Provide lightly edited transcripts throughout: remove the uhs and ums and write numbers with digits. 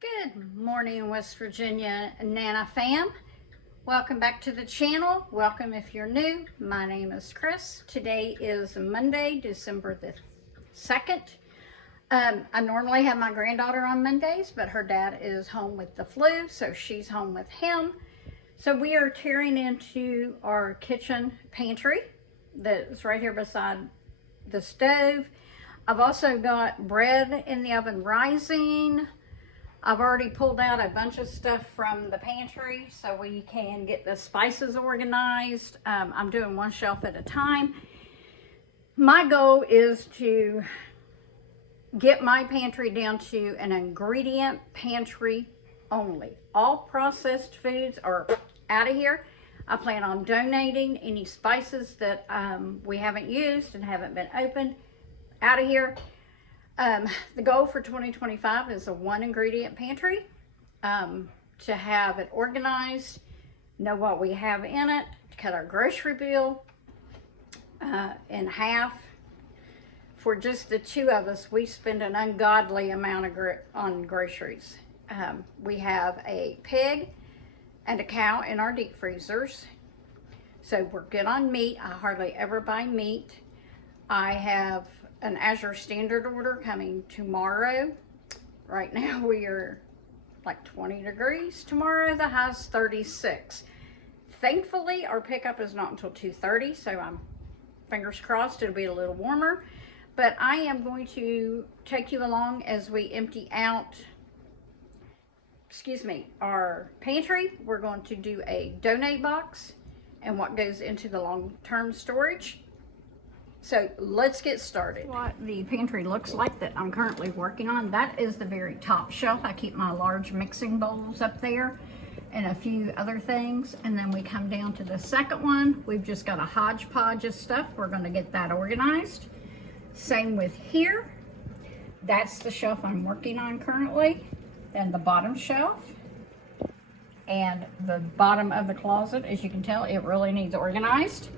Good morning, West Virginia Nana fam. Welcome back to the channel. Welcome if you're new. My name is Chris. Today is Monday, December the 2nd. I normally have my granddaughter on Mondays, but her dad is home with the flu, so she's home with him. So we are tearing into our kitchen pantry that's right here beside the stove. I've also got bread in the oven rising. I've already pulled out a bunch of stuff from the pantry so we can get the spices organized. I'm doing one shelf at a time. My goal is to get my pantry down to an ingredient pantry only. All processed foods are out of here. I plan on donating any spices that we haven't used and haven't been opened out of here. The goal for 2025 is a one ingredient pantry, to have it organized, know what we have in it, to cut our grocery bill in half. For just the two of us, we spend an ungodly amount on groceries. We have a pig and a cow in our deep freezers, so we're good on meat. I hardly ever buy meat. I have an Azure standard order coming tomorrow. Right now we are like 20 degrees. Tomorrow the high's 36. Thankfully our pickup is not until 2:30, so I'm fingers crossed it'll be a little warmer. But I am going to take you along as we empty out, our pantry. We're going to do a donate box and what goes into the long-term storage. So let's get started. What the pantry looks like that I'm currently working on, that is the very top shelf. I keep my large mixing bowls up there and a few other things. And then we come down to the second one. We've just got a hodgepodge of stuff. We're gonna get that organized. Same with here. That's the shelf I'm working on currently. Then the bottom shelf and the bottom of the closet, as you can tell, it really needs organized.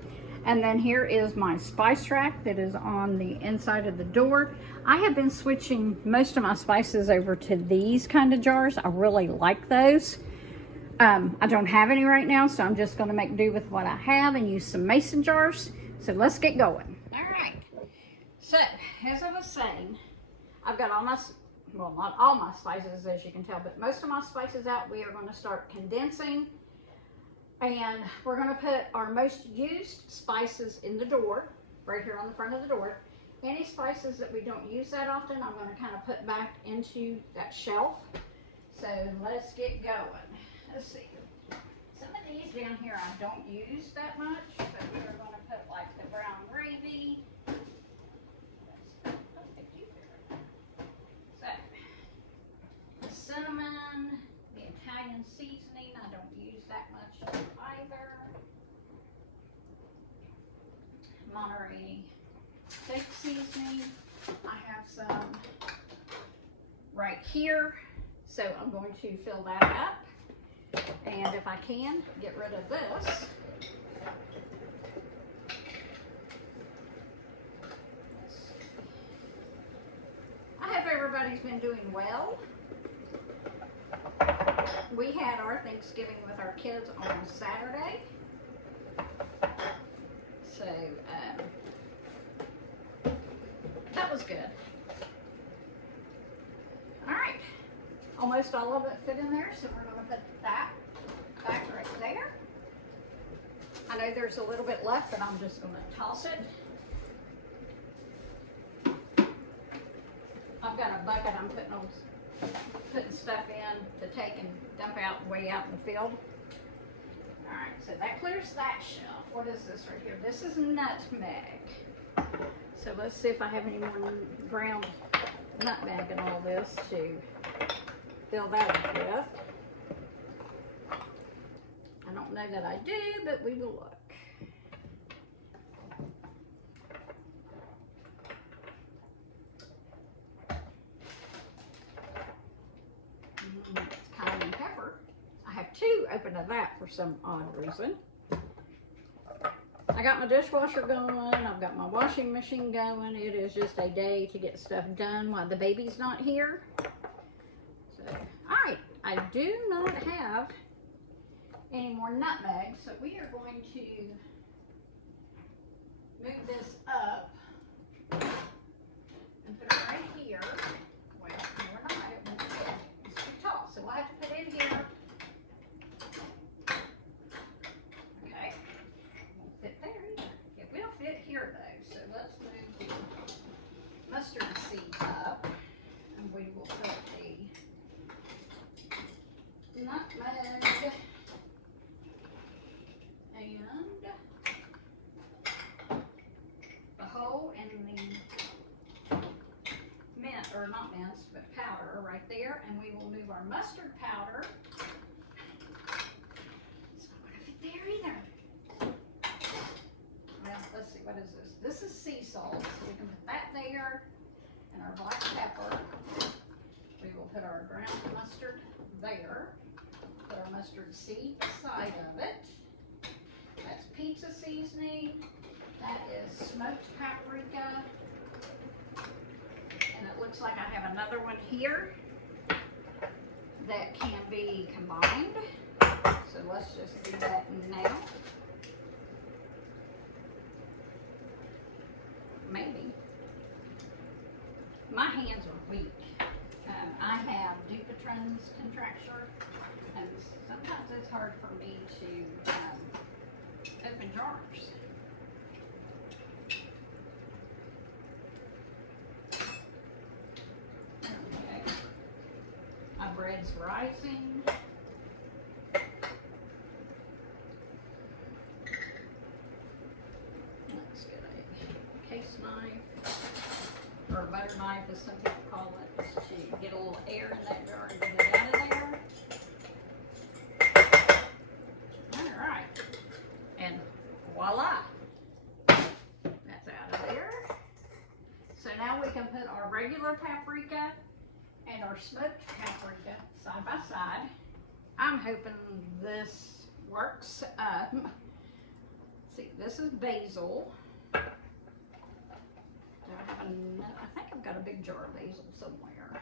And then here is my spice rack that is on the inside of the door. I have been switching most of my spices over to these kind of jars. I really like those. I don't have any right now, so I'm just gonna make do with what I have and use some mason jars. So let's get going. All right, so as I was saying, I've got all my, well, not all my spices as you can tell, but most of my spices out. We are gonna start condensing. And we're going to put our most used spices in the door, right here on the front of the door. Any spices that we don't use that often, I'm going to kind of put back into that shelf. So let's get going. Let's see. Some of these down here I don't use that much, but we're going to put like the brown gravy. So, the cinnamon, the Italian seasoning, I don't use that much either. Monterey steak seasoning, I have some right here, so I'm going to fill that up, and if I can, get rid of this. I hope everybody's been doing well. We had our Thanksgiving with our kids on Saturday. So, that was good. All right. Almost all of it fit in there, so we're going to put that back right there. I know there's a little bit left, but I'm just going to toss it. I've got a bucket I'm putting stuff in to take and dump out way out in the field. All right, so that clears that shelf. What is this right here? This is nutmeg. So let's see if I have any more ground nutmeg in all this to fill that up with. I don't know that I do, but we will look. It's cayenne pepper. I have two open to that for some odd reason. I got my dishwasher going. I've got my washing machine going. It is just a day to get stuff done while the baby's not here. So All right, I do not have any more nutmegs, so we are going to move this up and put it right here. Well, no, we're not. It won't fit. It's too tall, so we'll have to put it here. Okay. Won't fit there either. It will fit here though, so let's move the mustard seed up, and we will put the nutmeg and the whole and the mint, or not mince, but powder right there, and we will move our mustard powder. It's not going to fit there either. Well, let's see, what is this? This is sea salt, so we can put that there, and our black pepper. We will put our ground mustard there. Put our mustard seed beside of it. That's pizza seasoning. That is smoked paprika. And it looks like I have another one here that can be combined. So let's just do that now. Maybe. My hands are weak. I have Decluttered's contracture, and sometimes it's hard for me to open jars. Okay. My bread's rising. Let's get a case knife, or a butter knife as some people call it, to get a little air in that jar and get it out of there. Alright, and voila, that's out of there. So now we can put our regular paprika and our smoked paprika side by side. I'm hoping this works. See, this is basil. Do I have enough? I think I've got a big jar of basil somewhere.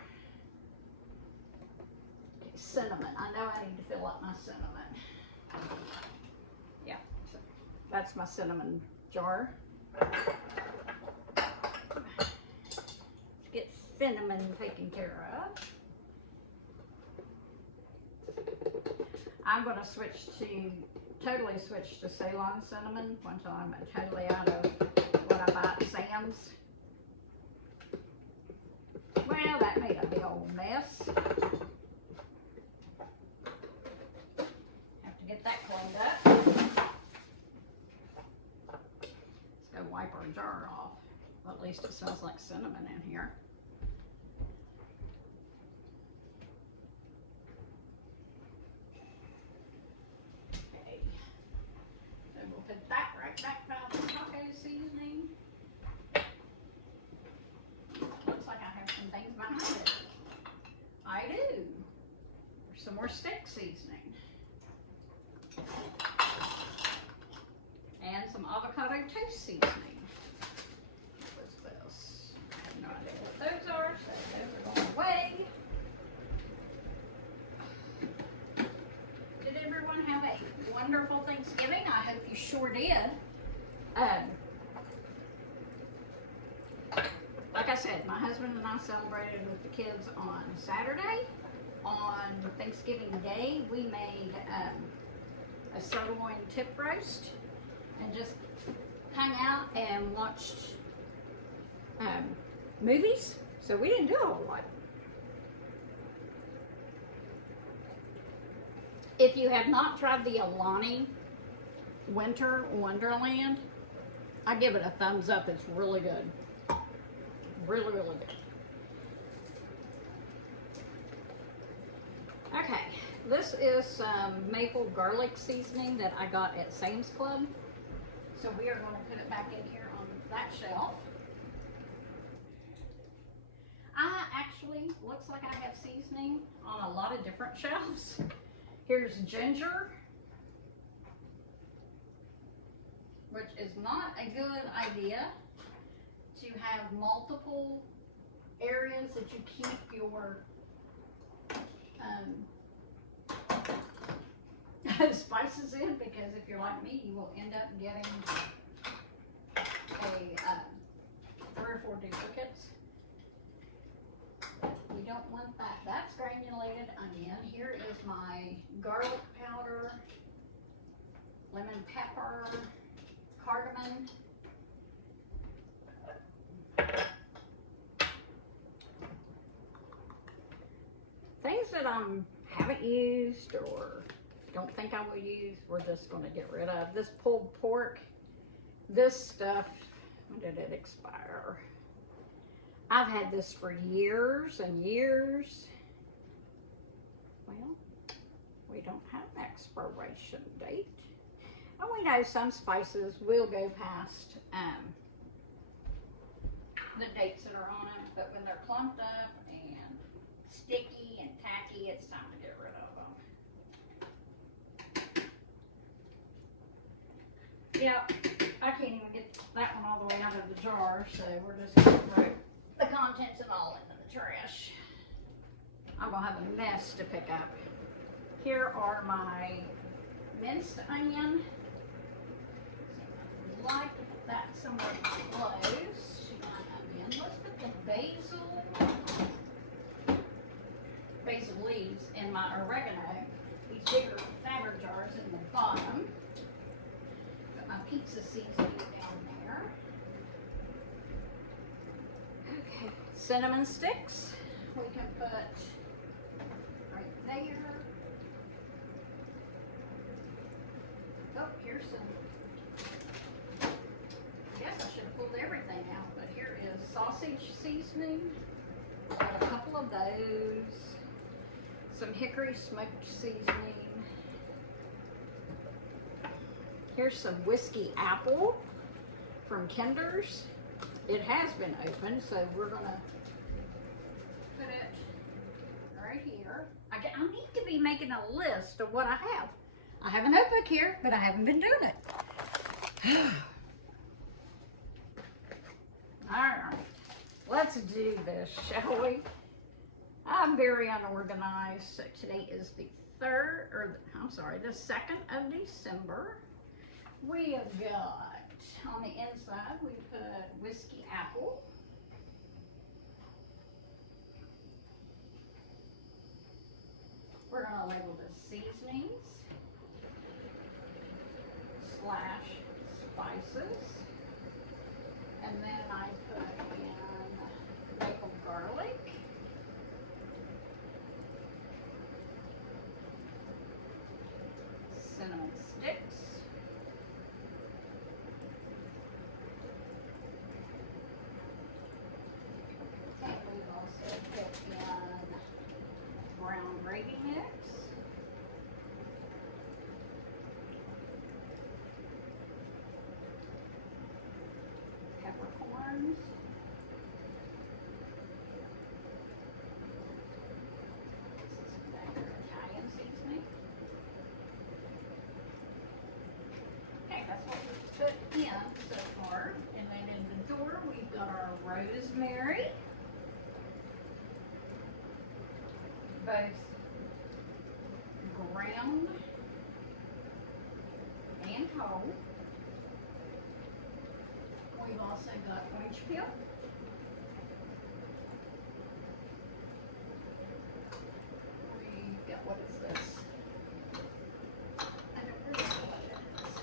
Okay, cinnamon. I know I need to fill up my cinnamon. Yeah, so that's my cinnamon jar. Get cinnamon taken care of. I'm going to totally switch to Ceylon cinnamon once I'm totally out of what I buy at Sam's. Well, that made a big old mess. Have to get that cleaned up. Let's go wipe our jar off. Well, at least it smells like cinnamon in here. Okay. So we'll put that right back by the taco seasoning. Looks like I have some things behind it. I do. There's some more steak seasoning. And some avocado toast seasoning. What's this? I have no idea what those are, so those are going away. Did everyone have a wonderful Thanksgiving? I hope you sure did. Like I said, my husband and I celebrated with the kids on Saturday. On Thanksgiving Day, we made a sirloin tip roast and just hung out and watched movies. So we didn't do a whole lot. If you have not tried the Alani Winter Wonderland, I give it a thumbs up. It's really good. Really, really good. Okay, this is some maple garlic seasoning that I got at Sam's Club. So we are going to put it back in here on that shelf. Actually, looks like I have seasoning on a lot of different shelves. Here's ginger, which is not a good idea to have multiple areas that you keep your spices in, because if you're like me, you will end up getting a 3 or 4 duplicates. You don't want that. That's granulated onion. Here is my garlic powder, lemon pepper, cardamom. Things that I haven't used or don't think I will use, we're just going to get rid of. This pulled pork, this stuff, when did it expire? I've had this for years and years. Well, we don't have an expiration date. And we know some spices will go past the dates that are on them, but when they're clumped up and sticky and tacky, it's time to get rid of them. Yep, I can't even get that one all the way out of the jar, so we're just going to throw the contents and all into the trash. I'm going to have a mess to pick up. Here are my minced onion. I'd like to put that somewhere close to my onion. Let's put the basil leaves and my oregano, these bigger, fatter jars in the bottom. Put my pizza seasoning down there. Okay, cinnamon sticks we can put right there. Oh, here's some, I guess I should have pulled everything out, but here is sausage seasoning. Got a couple of those. Some hickory smoked seasoning. Here's some whiskey apple from Kinder's. It has been opened, so we're gonna put it right here. I need to be making a list of what I have. I have a notebook here, but I haven't been doing it. All right, let's do this, shall we? I'm very unorganized. So today is the 2nd of December. We have got, on the inside, we put whiskey apple. We're gonna label this seasonings / spices. And then I put in maple garlic. Cinnamon sticks. And we've also put in brown gravy mix. Peppercorns. This is better Italian seasoning. Okay, that's what we've put in so far. And then in the door, we've got our rosemary. Both ground and whole. We've also got orange peel. We've got, what is this? I don't really know what it is.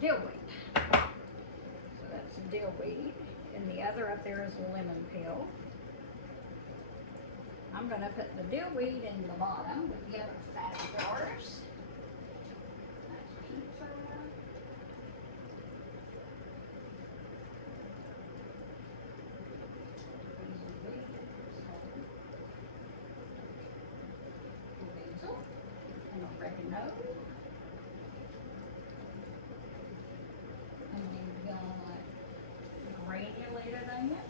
Dill weed. So that's dill weed. And the other up there is lemon peel. I'm going to put the dill weed in the bottom with the other fat jars. That's pizza. Basil and oregano. And we've got granulated onion.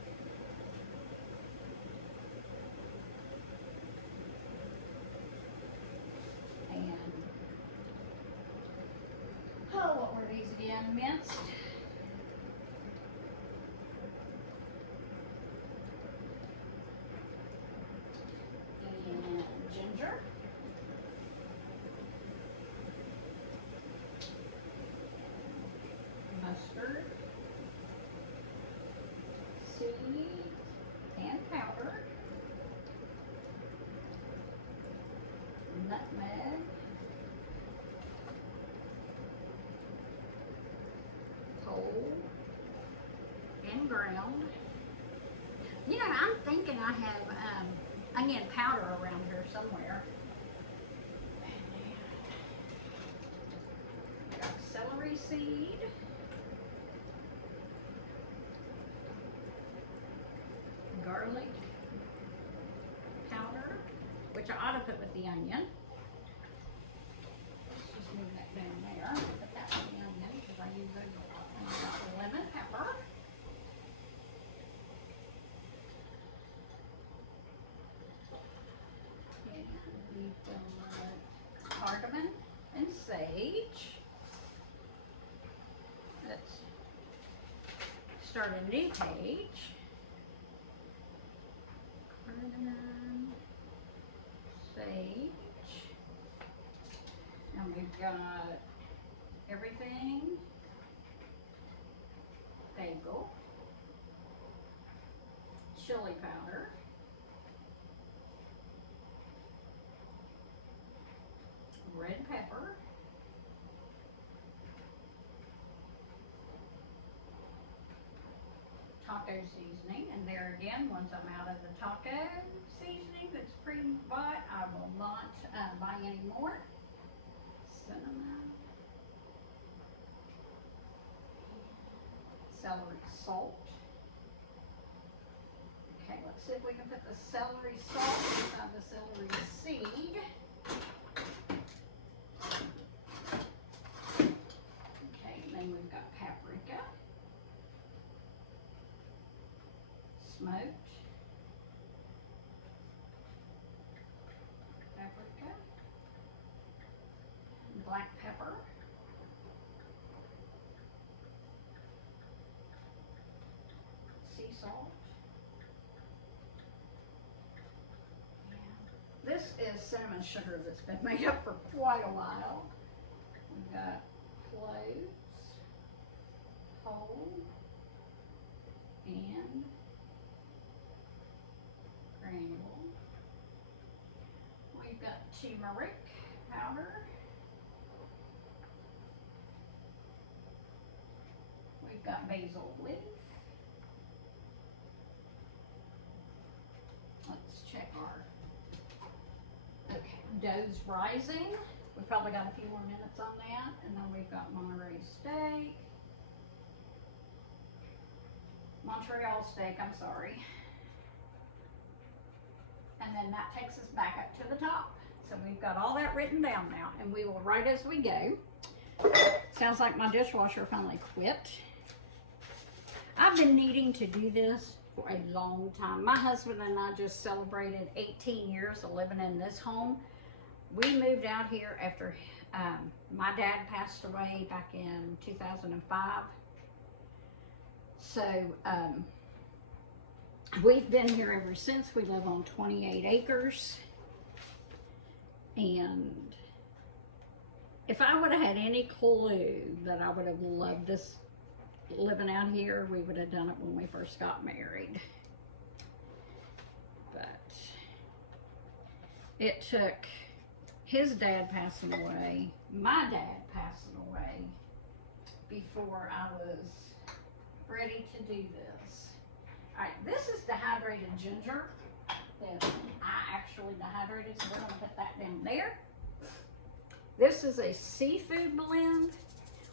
What were these again? Minced. mustard, seeds and powder, nutmeg, whole and ground. You know, I'm thinking I have onion powder around here somewhere. Got celery seed, garlic powder, which I ought to put with the onion. Let's just move that down there. Put that with the onion because I use those a lot. And I've got lemon pepper. And we've got cardamom and sage. Let's start a new page. Cardamom, sage, and we've got everything, bagel, chili powder, red pepper, taco seasoning, and there again, once I'm out of the taco seasoning that's pre-bought, I will not buy any more. Cinnamon, celery salt. Okay, let's see if we can put the celery salt inside the celery seed. Okay, then we've got paprika, smoked paprika, black pepper, sea salt. This is cinnamon sugar that's been made up for quite a while. We've got cloves, whole, and granule. We've got turmeric powder. We've got basil leaf. Let's check our, okay, dough's rising. We've probably got a few more minutes on that. And then we've got Monterey steak. Montreal steak, I'm sorry. And then that takes us back up to the top. So we've got all that written down now, and we will write as we go. Sounds like my dishwasher finally quit. I've been needing to do this for a long time. My husband and I just celebrated 18 years of living in this home. We moved out here after my dad passed away back in 2005. So we've been here ever since. We live on 28 acres. And if I would have had any clue that I would have loved this living out here, we would have done it when we first got married. But it took his dad passing away, my dad passing away, before I was ready to do this. All right, this is dehydrated ginger that I actually dehydrated, so we're going to put that down there. This is a seafood blend.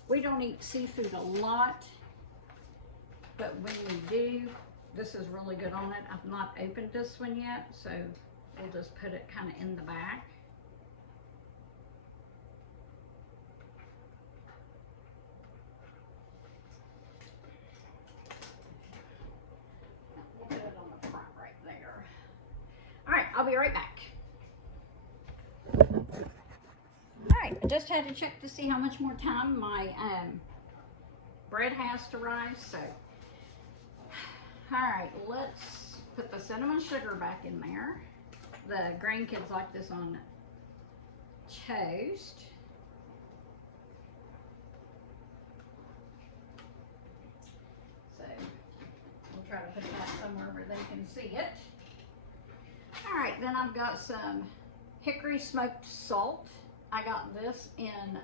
We don't eat seafood a lot, but when we do, this is really good on it. I've not opened this one yet, so we'll just put it kind of in the back. We'll put it on the front right there. All right, I'll be right back. Alright, I just had to check to see how much more time my bread has to rise. So, alright, let's put the cinnamon sugar back in there. The grandkids like this on toast. see it. All right, then I've got some hickory smoked salt. I got this in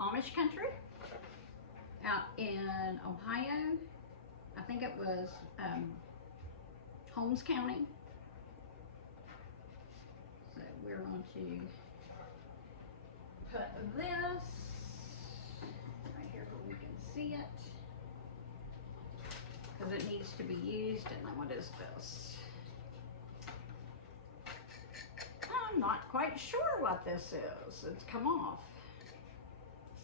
Amish country out in Ohio. I think it was Holmes County. So we're going to put this right here where we can see it, because it needs to be used. And then what is this? I'm not quite sure what this is. It's come off.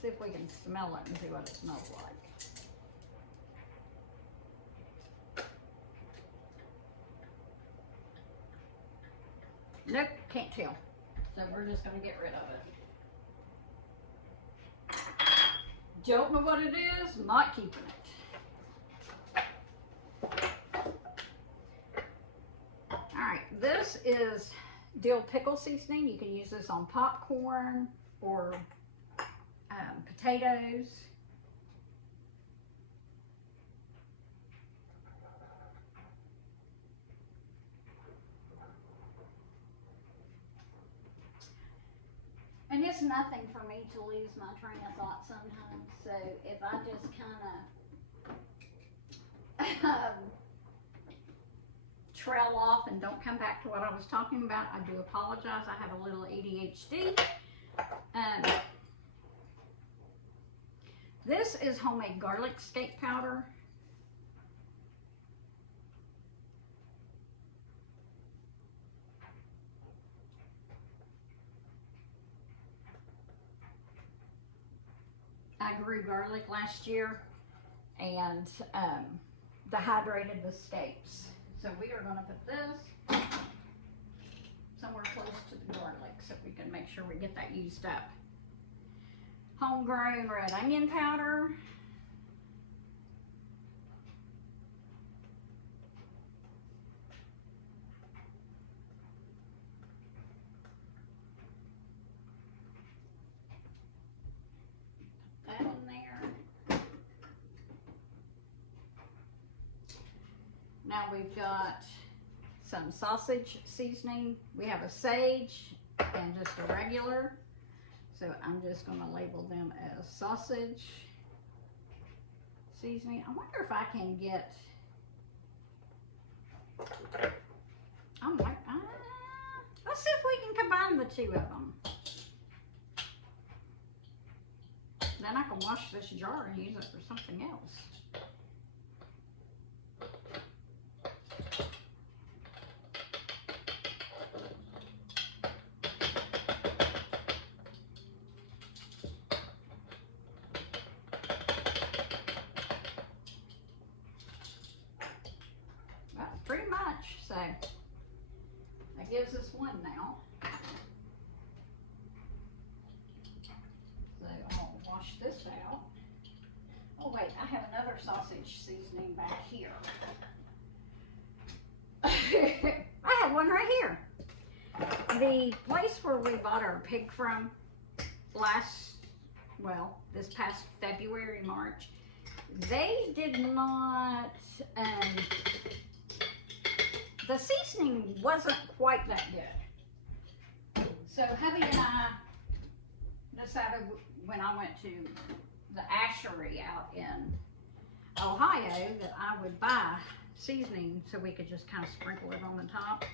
See if we can smell it and see what it smells like. Nope, can't tell. So we're just going to get rid of it. Don't know what it is, not keeping it. Alright, this is dill pickle seasoning. You can use this on popcorn or potatoes. And it's nothing for me to lose my train of thought sometimes. So if I just kind of trail off and don't come back to what I was talking about, I do apologize. I have a little ADHD. This is homemade garlic steak powder. I grew garlic last year and dehydrated the steaks. So we are going to put this somewhere close to the garlic so we can make sure we get that used up. Homegrown red onion powder. Put that in there. Now we've got some sausage seasoning. We have a sage and just a regular. So I'm just going to label them as sausage seasoning. I wonder if I can get, let's see if we can combine the two of them. Then I can wash this jar and use it for something else. Pretty much, so that gives us one now. So I'll wash this out. Oh wait, I have another sausage seasoning back here. I have one right here. The place where we bought our pig from this past February, March, they did not, the seasoning wasn't quite that good. So hubby and I decided when I went to the ashery out in Ohio that I would buy seasoning so we could just kind of sprinkle it on the top.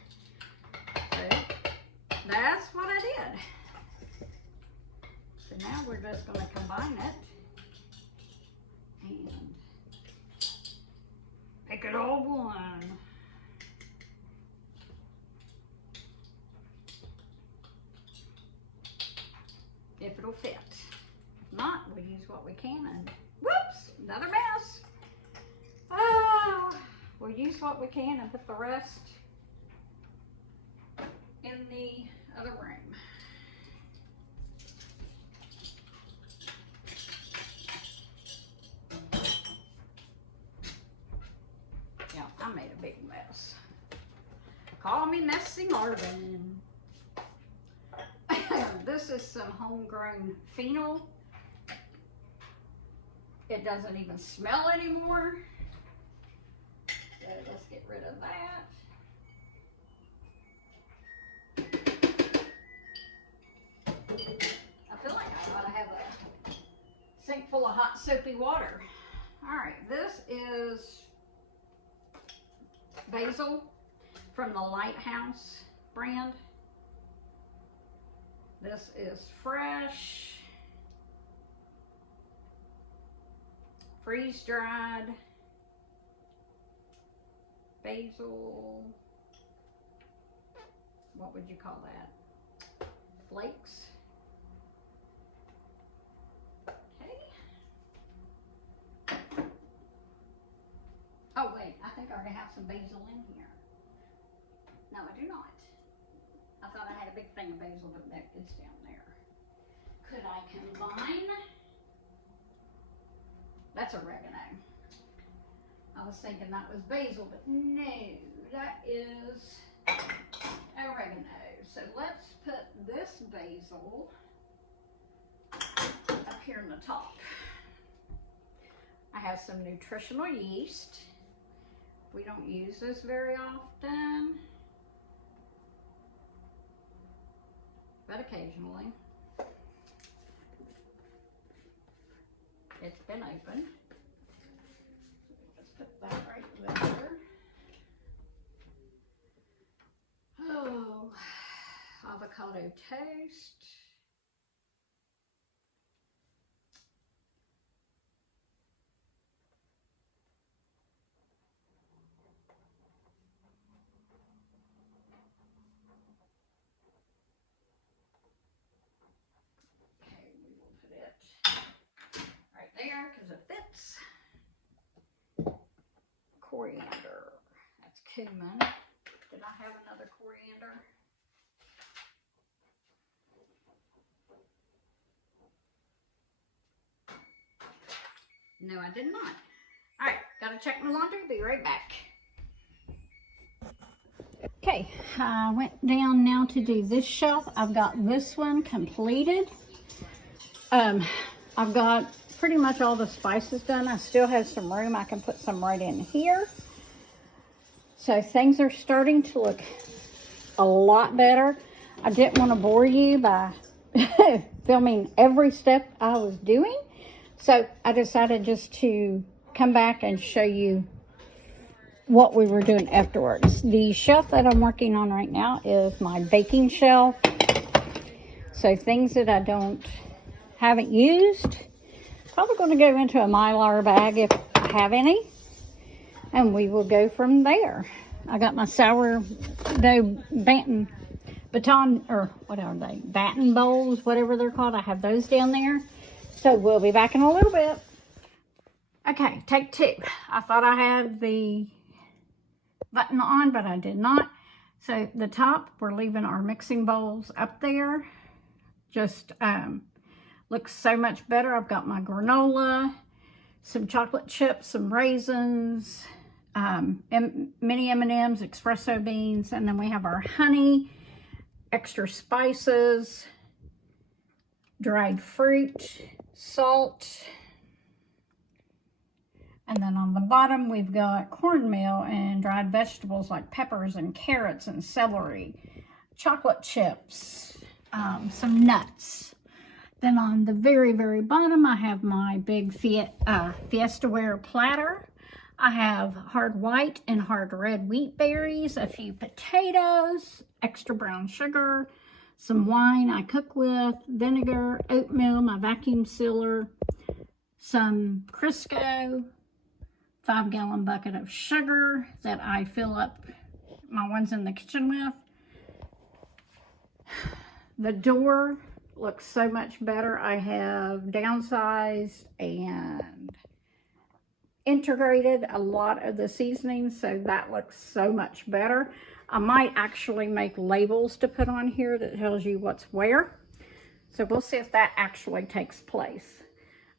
So that's what I did. So now we're just going to combine it and pick it all one. If it'll fit. If not, we'll use what we can and whoops, another mess. We'll use what we can and put the rest in the other room. Yeah, I made a big mess. Call me Messy Marvin. This is some homegrown fennel. It doesn't even smell anymore. So So let's get rid of that. I feel like I ought to have a sink full of hot soapy water. All right, this is basil from the Lighthouse brand. This is fresh, freeze-dried basil. What would you call that? Flakes. Okay. Oh wait, I think I already have some basil in here. No, I do not. I thought I had a big thing of basil, but no, it's down there. Could I combine? That's oregano. I was thinking that was basil, but no, that is oregano. So let's put this basil up here in the top. I have some nutritional yeast. We don't use this very often, but occasionally. It's been opened. Let's put that right there. Oh, avocado toast. There because it fits. Coriander. That's cumin. Did I have another coriander? No, I did not. All right, gotta check my laundry. Be right back. Okay, I went down now to do this shelf. I've got this one completed. I've got pretty much all the spices done. I still have some room. I can put some right in here. So things are starting to look a lot better. I didn't want to bore you by filming every step I was doing. So I decided just to come back and show you what we were doing afterwards. The shelf that I'm working on right now is my baking shelf. So things that I haven't used, probably going to go into a Mylar bag if I have any, and we will go from there. I got my sourdough batten bowls, whatever they're called. I have those down there. So we'll be back in a little bit. Okay, take two. I thought I had the button on, but I did not. So the top, we're leaving our mixing bowls up there. Just looks so much better. I've got my granola, some chocolate chips, some raisins, mini M&Ms, espresso beans, and then we have our honey, extra spices, dried fruit, salt, and then on the bottom we've got cornmeal and dried vegetables like peppers and carrots and celery, chocolate chips, some nuts. Then on the very, very bottom, I have my big Fiestaware platter. I have hard white and hard red wheat berries, a few potatoes, extra brown sugar, some wine I cook with, vinegar, oatmeal, my vacuum sealer, some Crisco, 5-gallon bucket of sugar that I fill up my ones in the kitchen with. The door looks so much better. I have downsized and integrated a lot of the seasonings, so that looks so much better. I might actually make labels to put on here that tells you what's where. So we'll see if that actually takes place.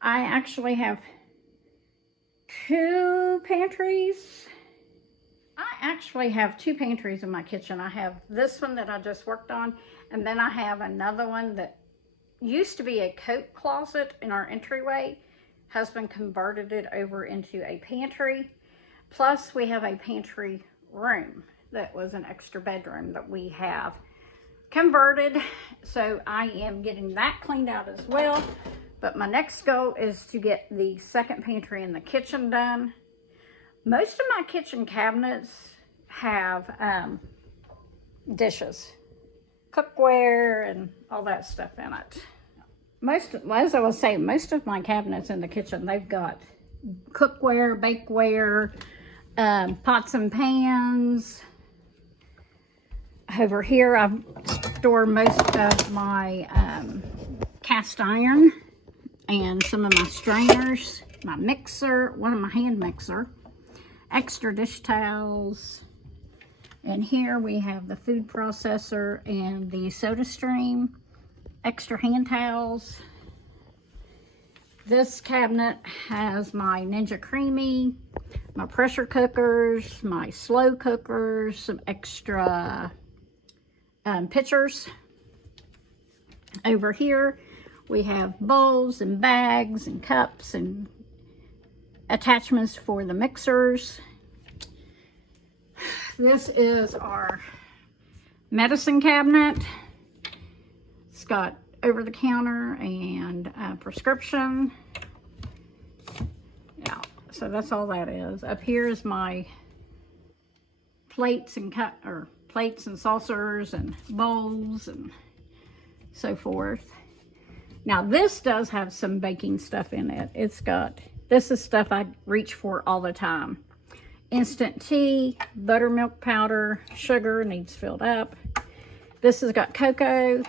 I actually have 2 pantries. I actually have 2 pantries in my kitchen. I have this one that I just worked on, and then I have another one that used to be a coat closet in our entryway. Husband converted it over into a pantry. Plus, we have a pantry room that was an extra bedroom that we have converted. So I am getting that cleaned out as well. But my next goal is to get the second pantry in the kitchen done. Most of my kitchen cabinets have dishes, cookware, and all that stuff in it. As I was saying, most of my cabinets in the kitchen, they've got cookware, bakeware, pots and pans. Over here, I store most of my cast iron and some of my strainers, my mixer, one of my hand mixer, extra dish towels. And here we have the food processor and the soda stream, extra hand towels. This cabinet has my Ninja Creamy, my pressure cookers, my slow cookers, some extra pitchers. Over here we have bowls and bags and cups and attachments for the mixers. This is our medicine cabinet. It's got over the counter and prescription. Yeah, so that's all that is. Up here is my plates and plates and saucers and bowls and so forth. Now this does have some baking stuff in it. This is stuff I reach for all the time. Instant tea, buttermilk powder, sugar needs filled up. This has got cocoa,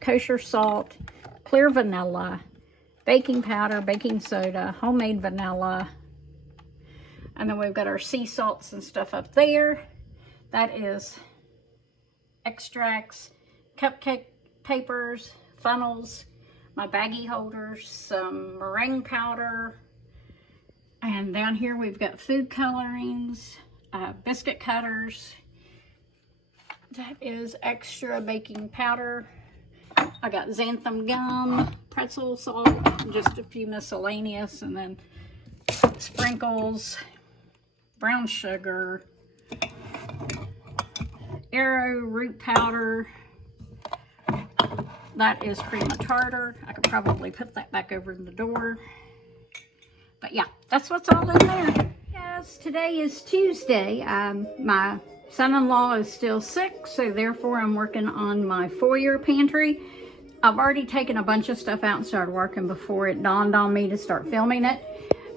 kosher salt, clear vanilla, baking powder, baking soda, homemade vanilla. And then we've got our sea salts and stuff up there. That is extracts, cupcake papers, funnels, my baggie holders, some meringue powder. And down here we've got food colorings, biscuit cutters. That is extra baking powder. I got xanthan gum, pretzel salt, just a few miscellaneous, and then sprinkles, brown sugar, arrowroot powder. That is cream of tartar. I could probably put that back over in the door. But yeah, that's what's all in there. Yes, today is Tuesday. My son-in-law is still sick, so therefore I'm working on my foyer pantry. I've already taken a bunch of stuff out and started working before it dawned on me to start filming it.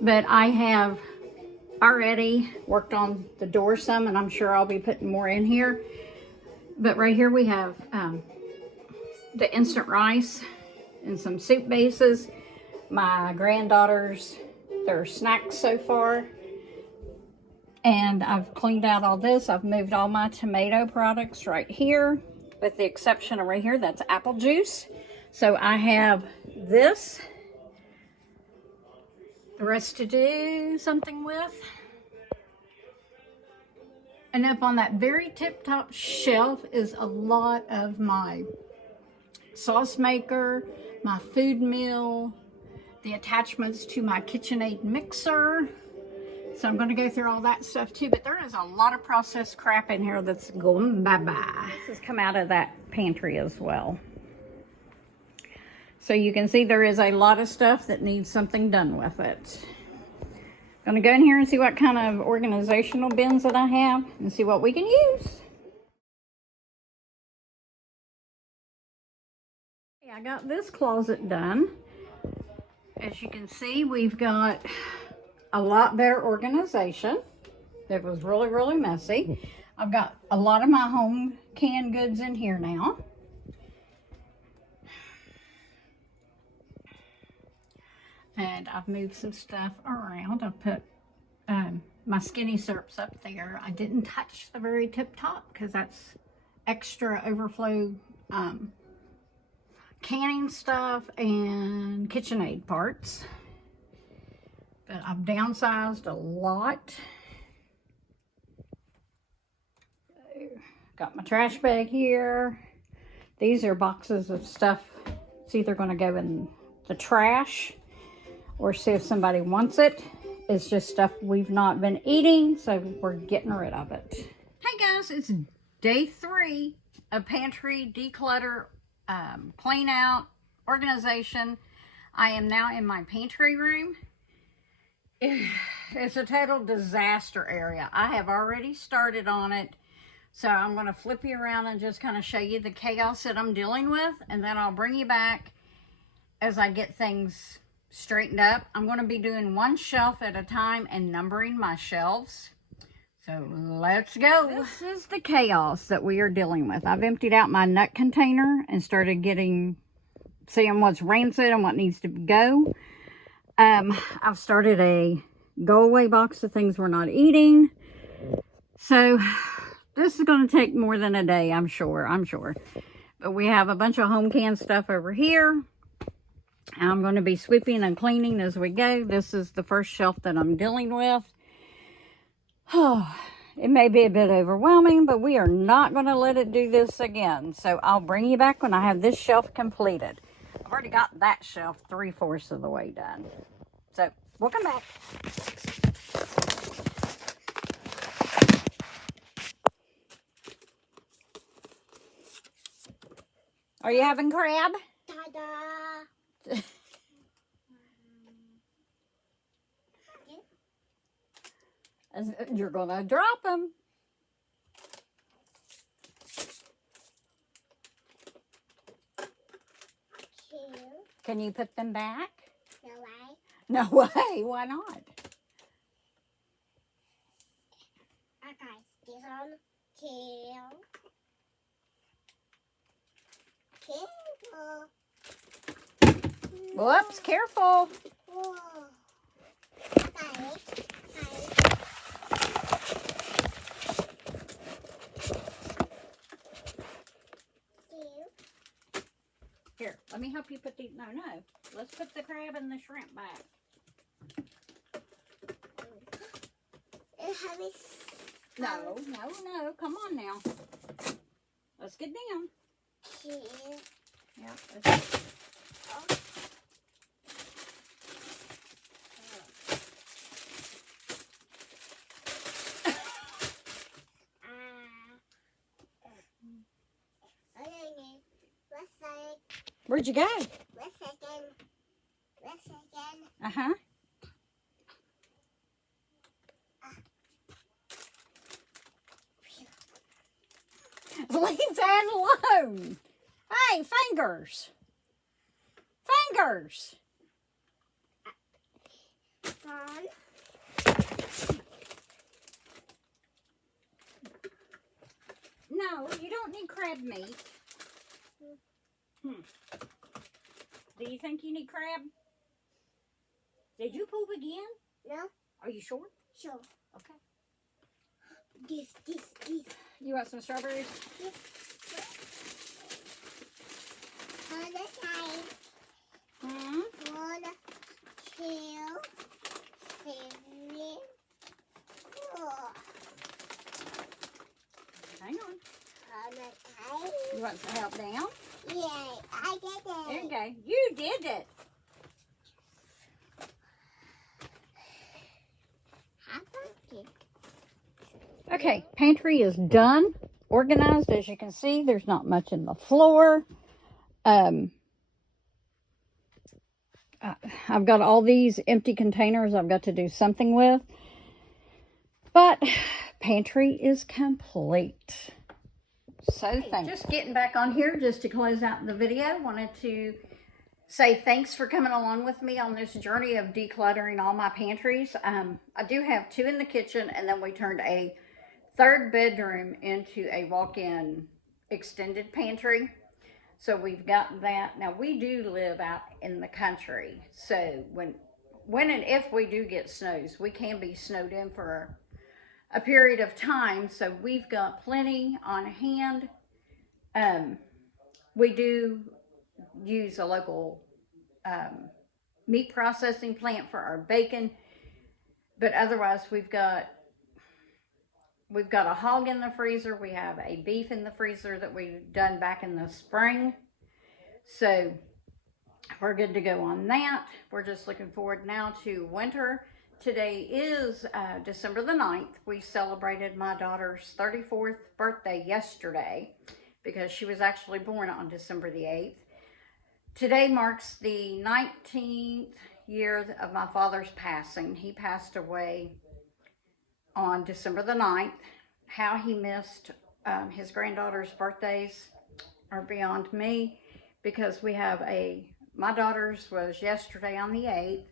But I have already worked on the door some, and I'm sure I'll be putting more in here. But right here we have the instant rice and some soup bases. My granddaughter's, their snacks so far. And I've cleaned out all this. I've moved all my tomato products right here, with the exception of right here, that's apple juice. So I have this, the rest to do something with. And up on that very tip-top shelf is a lot of my sauce maker, my food mill, the attachments to my KitchenAid mixer. So I'm going to go through all that stuff too, but there is a lot of processed crap in here that's going bye-bye. This has come out of that pantry as well. So you can see there is a lot of stuff that needs something done with it. I'm going to go in here and see what kind of organizational bins that I have and see what we can use. I got this closet done. As you can see, we've got a lot better organization. It was really, really messy. I've got a lot of my home canned goods in here now. And I've moved some stuff around. I've put my skinny syrups up there. I didn't touch the very tip top because that's extra overflow canning stuff and KitchenAid parts. But I've downsized a lot. Got my trash bag here. These are boxes of stuff. It's either going to go in the trash or see if somebody wants it. It's just stuff we've not been eating, so we're getting rid of it. Hey guys, it's day 3 of Pantry Declutter, clean out, organization. I am now in my pantry room. It's a total disaster area. I have already started on it. So I'm going to flip you around and just kind of show you the chaos that I'm dealing with. And then I'll bring you back as I get things straightened up. I'm going to be doing one shelf at a time and numbering my shelves. So let's go. This is the chaos that we are dealing with. I've emptied out my nut container and started seeing what's rancid and what needs to go. I've started a go away box of things we're not eating. So this is going to take more than a day, I'm sure. But we have a bunch of home canned stuff over here. I'm going to be sweeping and cleaning as we go. This is the first shelf that I'm dealing with. Oh, it may be a bit overwhelming, but we are not going to let it do this again. So I'll bring you back when I have this shelf completed. I've already got that shelf 3/4 of the way done. So we'll come back. Are you having crab? Ta-da! You're gonna drop them. Can you put them back? No way. No way. Why not? Okay, this on tail. Careful. Whoops, careful. Whoa. Okay. Here, let me help you put these. No. Let's put the crab and the shrimp back. No. Come on now. Let's get down. Yeah. Where'd you go? Uh-huh. Leave that alone. Hey, fingers. Fingers. No, you don't need crab meat. Do you think you need crab? Did you poop again? No. Are you sure? Sure. Okay. This. You want some strawberries? Yes. On the side. 1, 2, 3, 4. Hang on. On the side. You want some help down? Yeah, I did it. There you go. You did it. Okay, pantry is done, organized. As you can see, there's not much in the floor. I've got all these empty containers I've got to do something with. But pantry is complete. So thanks. Just getting back on here just to close out the video. Wanted to say thanks for coming along with me on this journey of decluttering all my pantries. I do have 2 in the kitchen, and then we turned a 3rd bedroom into a walk-in extended pantry. So we've got that. Now we do live out in the country. So when and if we do get snows, we can be snowed in for a period of time. So we've got plenty on hand. We do use a local meat processing plant for our bacon, but otherwise we've got a hog in the freezer. We have a beef in the freezer that we've done back in the spring. So we're good to go on that. We're just looking forward now to winter. Today is December the 9th. We celebrated my daughter's 34th birthday yesterday because she was actually born on December the 8th. Today marks the 19th year of my father's passing. He passed away on December the 9th. How he missed his granddaughter's birthdays are beyond me, because we have my daughter's was yesterday on the 8th.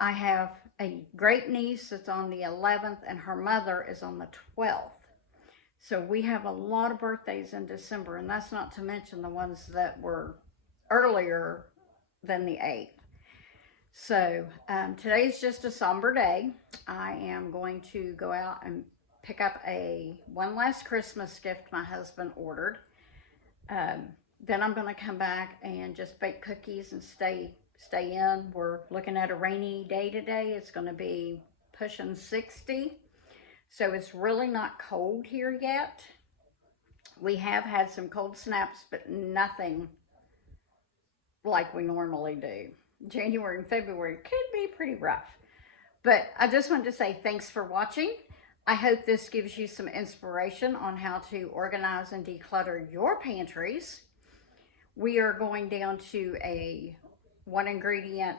I have a great niece that's on the 11th, and her mother is on the 12th. So we have a lot of birthdays in December, and that's not to mention the ones that were earlier than the 8th. So today's just a somber day. I am going to go out and pick up one last Christmas gift my husband ordered. Then I'm going to come back and just bake cookies and stay in. We're looking at a rainy day today. It's going to be pushing 60. So it's really not cold here yet. We have had some cold snaps, but nothing like we normally do. January and February could be pretty rough. But I just wanted to say thanks for watching. I hope this gives you some inspiration on how to organize and declutter your pantries. We are going down to a 1-ingredient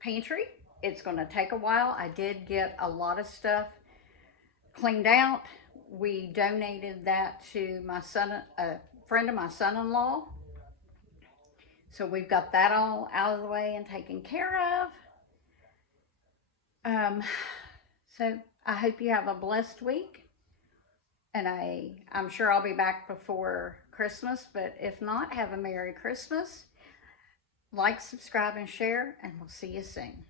pantry. It's going to take a while. I did get a lot of stuff cleaned out. We donated that to a friend of my son-in-law. So we've got that all out of the way and taken care of. So I hope you have a blessed week. And I'm sure I'll be back before Christmas, but if not, have a Merry Christmas. Like, subscribe, and share, and we'll see you soon.